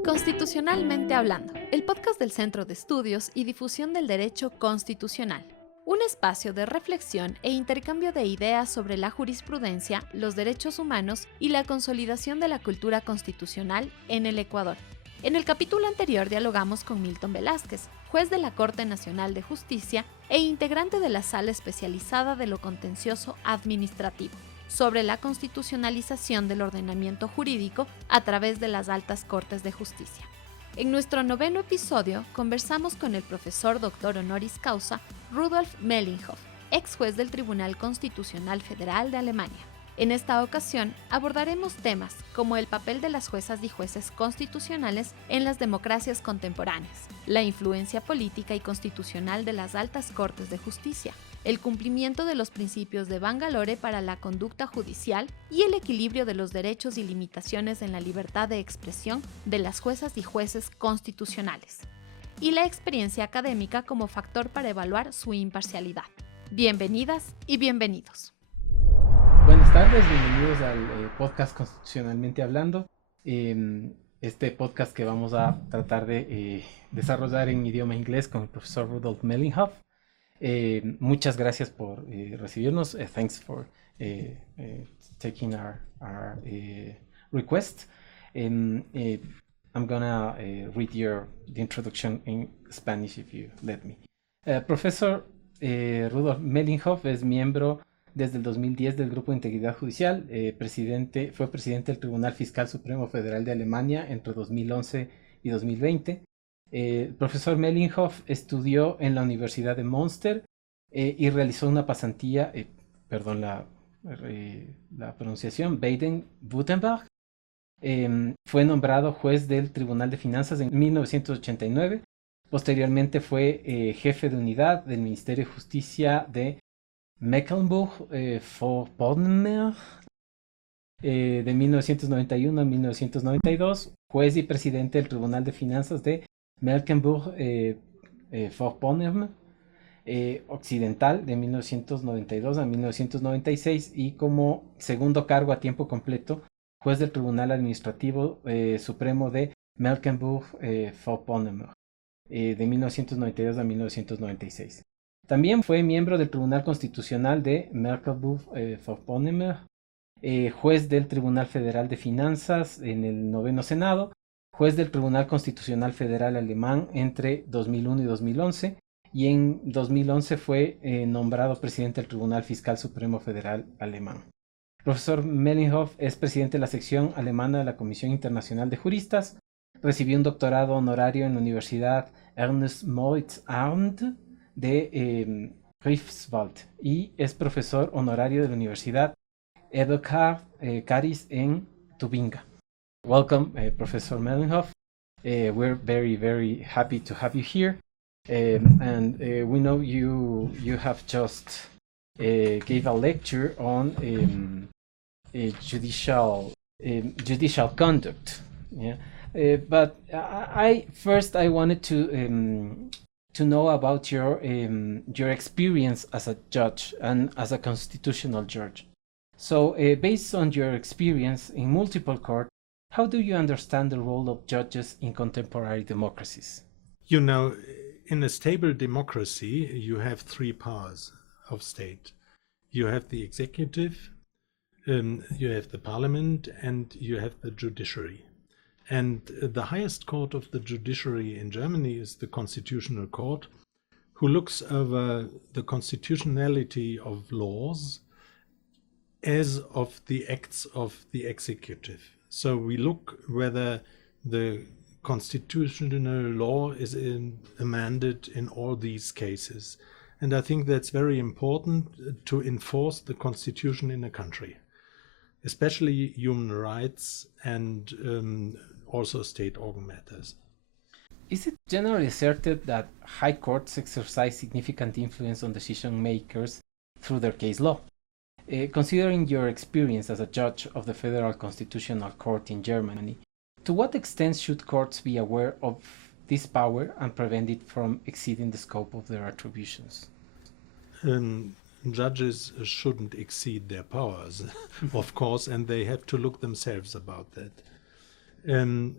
Constitucionalmente hablando, el podcast del Centro de Estudios y Difusión del Derecho Constitucional. Un espacio de reflexión e intercambio de ideas sobre la jurisprudencia, los derechos humanos y la consolidación de la cultura constitucional en el Ecuador. En el capítulo anterior dialogamos con Milton Velázquez, juez de la Corte Nacional de Justicia e integrante de la Sala Especializada de lo Contencioso Administrativo, sobre la constitucionalización del ordenamiento jurídico a través de las altas cortes de justicia. En nuestro 9º episodio conversamos con el profesor doctor honoris causa Rudolf Mellinghoff, ex juez del Tribunal Constitucional Federal de Alemania. En esta ocasión abordaremos temas como el papel de las juezas y jueces constitucionales en las democracias contemporáneas, la influencia política y constitucional de las altas cortes de justicia, el cumplimiento de los principios de Bangalore para la conducta judicial y el equilibrio de los derechos y limitaciones en la libertad de expresión de las juezas y jueces constitucionales, y la experiencia académica como factor para evaluar su imparcialidad. Bienvenidas y bienvenidos. Buenas tardes, bienvenidos al podcast Constitucionalmente Hablando. Este podcast que vamos a tratar de desarrollar en idioma inglés con el profesor Rudolf Mellinghoff. Muchas gracias por recibirnos. Thanks for taking our request. I'm gonna read the introduction in Spanish if you let me. Profesor Rudolf Mellinghoff es miembro desde el 2010 del Grupo de Integridad Judicial. Fue presidente del Tribunal Fiscal Supremo Federal de Alemania entre 2011 y 2020. El profesor Mellinghoff estudió en la Universidad de Münster y realizó una pasantía, perdón la pronunciación, Baden-Württemberg. Fue nombrado juez del Tribunal de Finanzas en 1989. Posteriormente fue jefe de unidad del Ministerio de Justicia de Mecklenburg-Vorpommern de 1991 a 1992, juez y presidente del Tribunal de Finanzas de Mecklenburg-Vorpommern Occidental de 1992 a 1996 y como segundo cargo a tiempo completo, juez del Tribunal Administrativo Supremo de Mecklenburg-Vorpommern de 1992 a 1996. También fue miembro del Tribunal Constitucional de Mecklenburg-Vorpommern, juez del Tribunal Federal de Finanzas en el 9º Senado, juez del Tribunal Constitucional Federal Alemán entre 2001 y 2011, y en 2011 fue nombrado presidente del Tribunal Fiscal Supremo Federal Alemán. Profesor Mellinghoff es presidente de la sección alemana de la Comisión Internacional de Juristas, recibió un doctorado honorario en la Universidad Ernst Moritz Arndt de Greifswald y es profesor honorario de la Universidad Educard Caris en Tubinga. Welcome, Professor Mellinghoff. We're very, very happy to have you here. And we know you have just gave a lecture on judicial conduct. Yeah. But I wanted to know about your experience as a judge and as a constitutional judge. So, based on your experience in multiple courts, how do you understand the role of judges in contemporary democracies? You know, in a stable democracy, you have three powers of state. You have the executive, you have the parliament, and you have the judiciary. And the highest court of the judiciary in Germany is the Constitutional Court, who looks over the constitutionality of laws as of the acts of the executive. So we look whether the constitutional law is amended in all these cases. And I think that's very important to enforce the constitution in a country, especially human rights and also state organ matters. Is it generally asserted that high courts exercise significant influence on decision makers through their case law? Considering your experience as a judge of the Federal Constitutional Court in Germany, to what extent should courts be aware of this power and prevent it from exceeding the scope of their attributions? Judges shouldn't exceed their powers, of course, and they have to look themselves about that.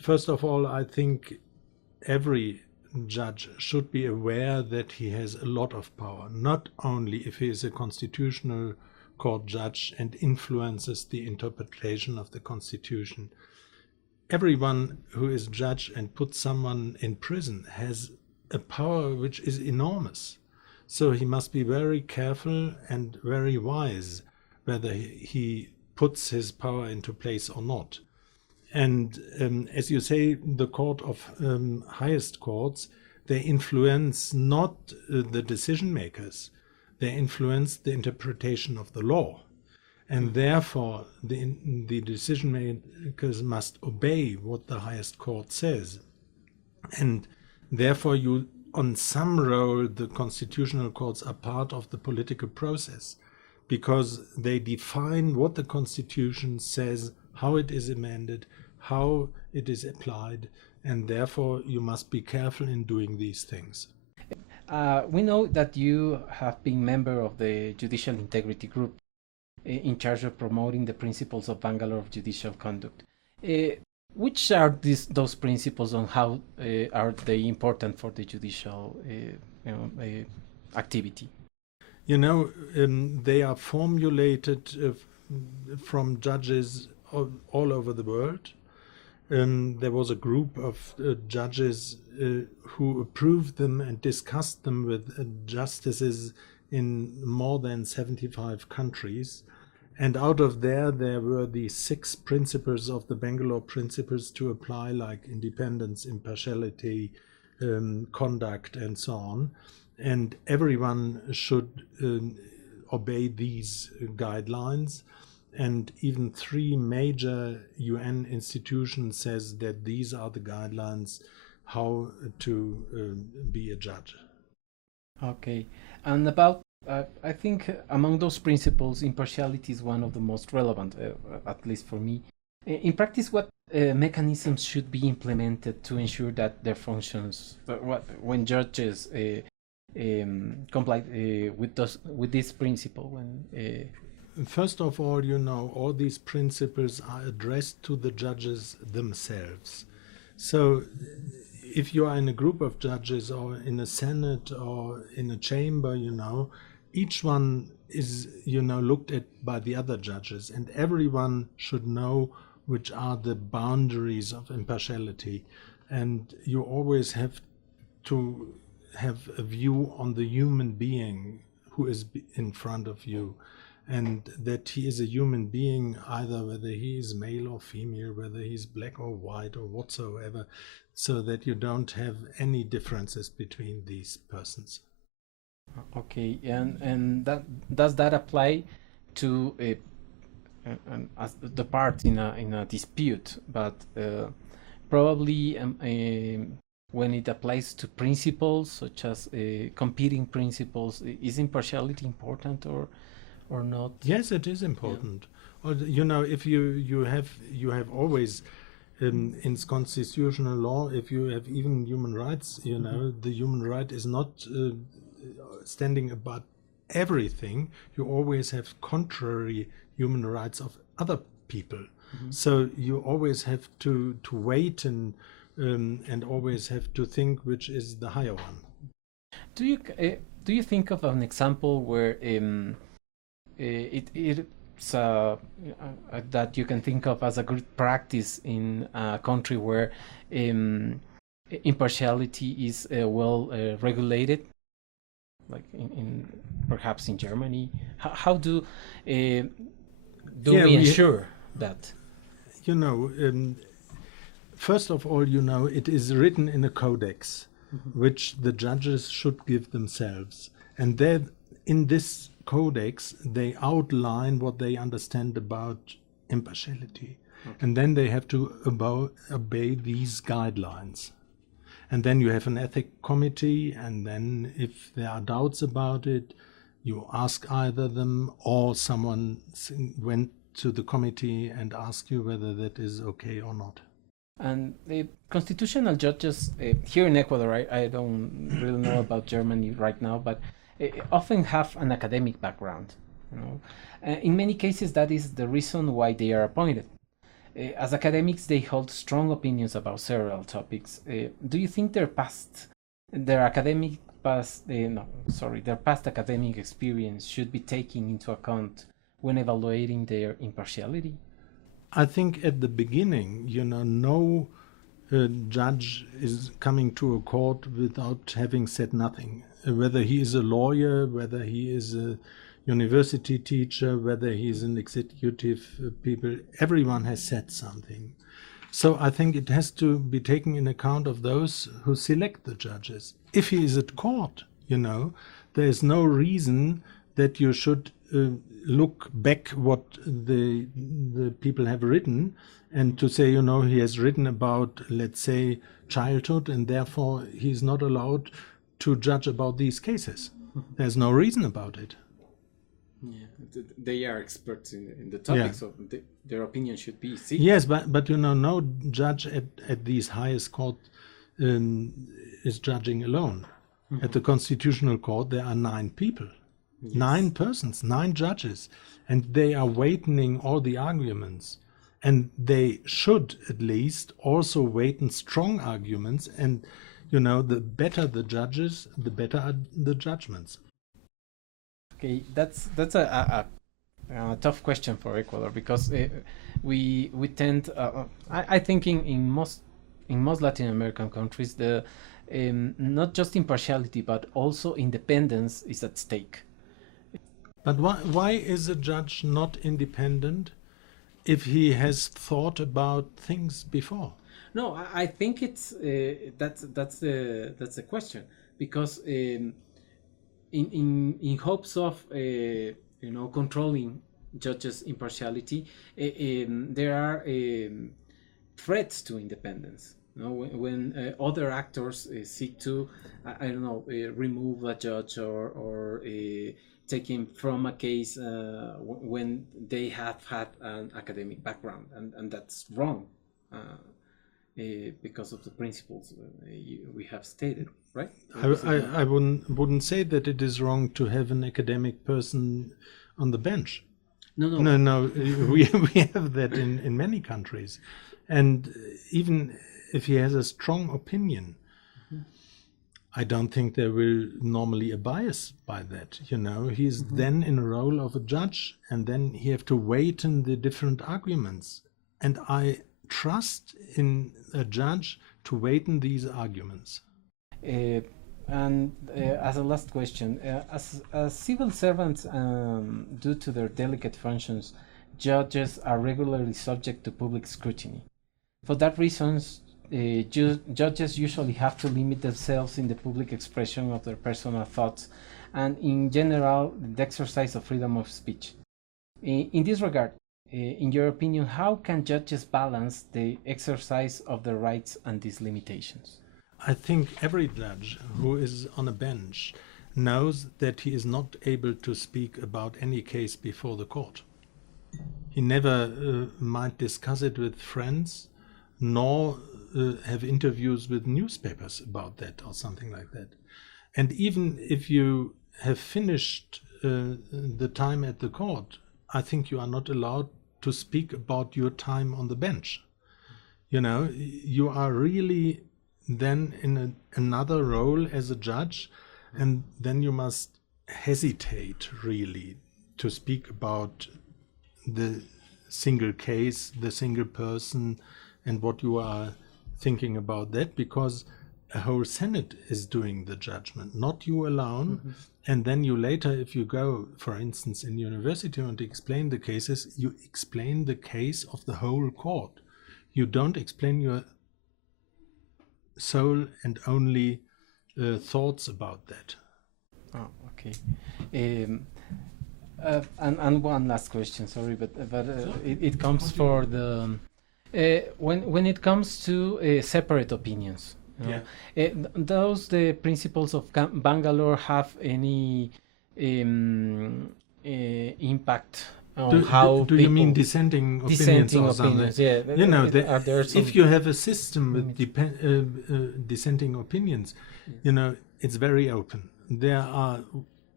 First of all, I think every judge should be aware that he has a lot of power, not only if he is a constitutional court judge and influences the interpretation of the Constitution. Everyone who is judge and puts someone in prison has a power which is enormous. So he must be very careful and very wise whether he puts his power into place or not. And as you say, the court of highest courts, they influence not the decision makers, they influence the interpretation of the law. And therefore, the decision makers must obey what the highest court says. And therefore, on some role, the constitutional courts are part of the political process, because they define what the Constitution says, how it is amended, how it is applied, and therefore you must be careful in doing these things. We know that you have been member of the Judicial Integrity Group in charge of promoting the principles of Bangalore of judicial conduct. Which are those principles, and how are they important for the judicial activity? They are formulated from judges all over the world. There was a group of judges who approved them and discussed them with justices in more than 75 countries. And out of there were the 6 principles of the Bangalore Principles to apply, like independence, impartiality, conduct, and so on. And everyone should obey these guidelines. And even 3 major UN institutions says that these are the guidelines how to be a judge. Okay, and about I think among those principles, impartiality is one of the most relevant, at least for me. In practice, what mechanisms should be implemented to ensure that their functions, when judges comply with this principle? First of all these principles are addressed to the judges themselves. So if you are in a group of judges or in a senate or in a chamber, each one is, looked at by the other judges, and everyone should know which are the boundaries of impartiality. And you always have to have a view on the human being who is in front of you, and that he is a human being, either whether he is male or female, whether he's black or white or whatsoever, so that you don't have any differences between these persons. Okay, and does that apply to as the part in a dispute, but probably when it applies to principles such as competing principles, is impartiality important or not? Yes, it is important. Yeah. Or, if you have always in constitutional law, if you have even human rights, the human right is not standing above everything. You always have contrary human rights of other people. Mm-hmm. So you always have to wait and always have to think which is the higher one. Do you think of an example where it's that you can think of as a good practice in a country where impartiality is well regulated, like in perhaps in Germany? How do we ensure that? First of all, it is written in a codex, mm-hmm. which the judges should give themselves, and then in this codex they outline what they understand about impartiality, okay. And then they have to obey these guidelines. And then you have an ethic committee, and then if there are doubts about it, you ask either them or someone went to the committee and asked you whether that is okay or not. And the constitutional judges here in Ecuador, I don't really know about Germany right now, but often have an academic background. In many cases, that is the reason why they are appointed. As academics, they hold strong opinions about several topics. Do you think their past academic experience should be taken into account when evaluating their impartiality? I think at the beginning, no judge is coming to a court without having said nothing. Whether he is a lawyer, whether he is a university teacher, whether he is an executive people, everyone has said something. So I think it has to be taken in account of those who select the judges. If he is at court, there is no reason that you should look back what the people have written and to say, he has written about, let's say, childhood, and therefore he is not allowed to judge about these cases. There's no reason about it. Yeah, they are experts in the topic, so their opinion should be seen. Yes, but no judge at these highest court is judging alone. At the Constitutional Court, there are 9 people, 9 persons, 9 judges, and they are weighting all the arguments. And they should at least also weight in strong arguments. And, the better the judges, the better are the judgments. Okay, that's a tough question for Ecuador, because we tend, I think in most Latin American countries, the not just impartiality but also independence is at stake. But why is a judge not independent if he has thought about things before? No, I think it's that's the question, because in hopes of controlling judges' impartiality, there are threats to independence. When other actors seek to, remove a judge or take him from a case when they have had an academic background, and that's wrong because of the principles we have stated, right? I wouldn't say that it is wrong to have an academic person on the bench. No. We have that in many countries, and even if he has a strong opinion, I don't think there will normally a bias by that. He's then in a role of a judge, and then he have to weight in the different arguments. And I trust in a judge to weight in these arguments. And as a last question, as civil servants, due to their delicate functions, judges are regularly subject to public scrutiny. For that reason, judges usually have to limit themselves in the public expression of their personal thoughts and, in general, the exercise of freedom of speech. In this regard, in your opinion, how can judges balance the exercise of their rights and these limitations? I think every judge who is on a bench knows that he is not able to speak about any case before the court. He never might discuss it with friends, nor have interviews with newspapers about that or something like that. And even if you have finished the time at the court, I think you are not allowed to speak about your time on the bench. You are really then in another role as a judge, and then you must hesitate really to speak about the single case, the single person, and what you are thinking about that, because a whole Senate is doing the judgment, not you alone. And then you later, if you go, for instance, in university and to explain the cases, you explain the case of the whole court. You don't explain your sole and only thoughts about that. Oh, okay. And one last question, sorry, but it comes for the when it comes to separate opinions. Does the principles of Bangalore have any impact on how do you mean dissenting opinions or something? If you have a system with dissenting opinions, it's very open. There are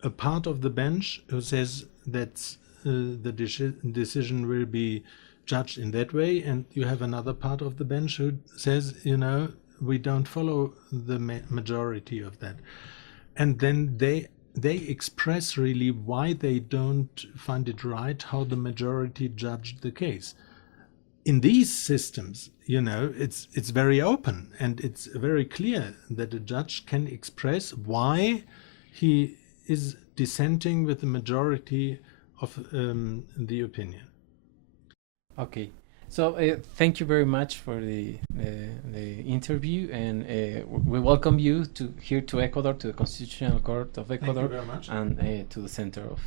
a part of the bench who says that the decision will be judged in that way, and you have another part of the bench who says, we don't follow the majority of that. And then they express really why they don't find it right how the majority judged the case. In these systems, it's very open, and it's very clear that a judge can express why he is dissenting with the majority of the opinion. Okay, so thank you very much for the interview, and we welcome you here to Ecuador, to the Constitutional Court of Ecuador. Thank you very much. And to the Center of,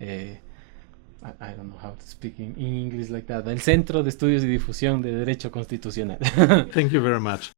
I don't know how to speak in English like that, el Centro de Estudios y Difusión de Derecho Constitucional. Thank you very much.